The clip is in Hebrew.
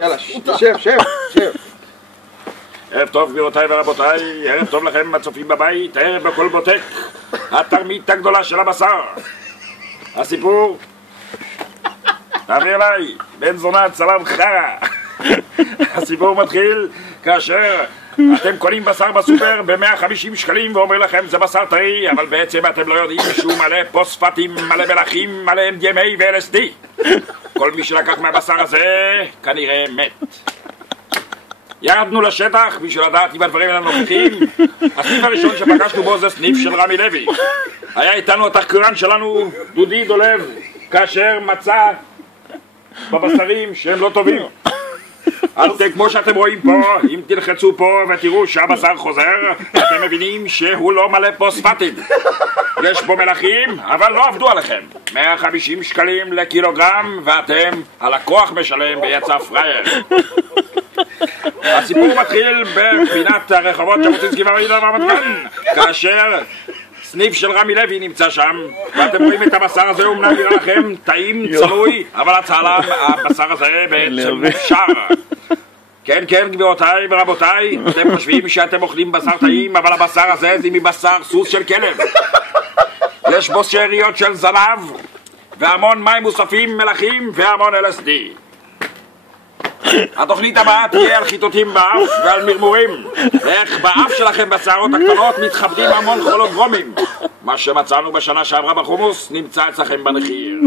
יאללה, שב. ערב טוב גבירותיי ורבותיי, ערב טוב לכם הצופים בבית, ערב בכל בוטק, התרמית הגדולה של הבשר. הסיפור, תעביר אליי, בן זונה צלם חרא. הסיפור מתחיל כאשר אתם קונים בשר בסופר ב-150 שקלים ואומרים לכם זה בשר טרי, אבל בעצם אתם לא יודעים שהוא מלא פוספטים, מלא מלחים, מלא MDMA ו-LSD. כל מי שלקח מהבשר הזה כנראה מת. ירדנו לשטח בשביל לדעת אם הדברים האלה נוכחים. הסניף הראשון שפגשנו בו זה סניף של רמי לוי. היה איתנו התחקרן שלנו דודי דולב, כאשר מצא בבשרים שהם לא טובים. אז כמו שאתם רואים פה, אם תלחצו פה ותראו שהבשר חוזר, אתם מבינים שהוא לא מלא פוספטים. יש פה מלחים, אבל לא עבדו עליכם. 150 שקלים לקילוגרם, ואתם, הלקוח משלם ויצא פרייר. הסיפור מתחיל בפינת הרחובות ז'בוטינסקי והמדינה ברמת גן, כאשר סניף של רמי לוי נמצא שם, ואתם רואים את הבשר הזה, הוא אמנם נראה לכם טעים, צלוי, אבל הצהלם, הבשר הזה בעצם מופשר. כן, גבירותיי ורבותיי, אתם חושבים שאתם אוכלים בשר טעים, אבל הבשר הזה זה מבשר סוס של כלב. יש בו שאריות של זנב, והמון מים מוספים, מלחים, והמון LSD. התוכנית הבאה תהיה על חיטוטים באף ועל מרמורים, ואיך באף שלכם בשערות הקטנות מתחבדים המון חולוגרומים. מה שמצאנו בשנה שעברה בחומוס נמצא אצלכם בנחיר.